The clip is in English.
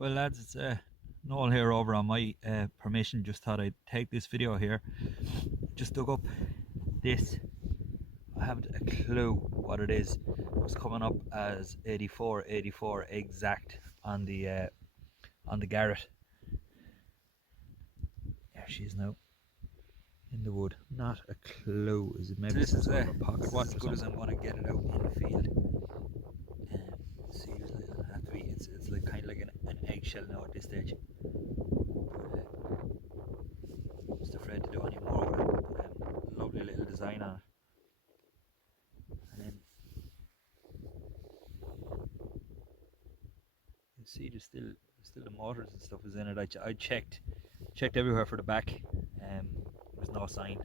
Well, lads, it's Noel here over on my permission. Just thought I'd take this video here. Just dug up this. I haven't a clue what it is. It was coming up as 84 exact on the Garrett. There she is now in the wood. Not a clue. Is it maybe This some is sort of a pocket as watch or good as something? I'm gonna get it out in the field. Seriously, it'll have to be. It's like kind of like an eggshell now at this stage. Just afraid to do any more with it. But lovely little design on it. And then you see there's still the motors and stuff is in it. I checked everywhere for the back. There was no sign.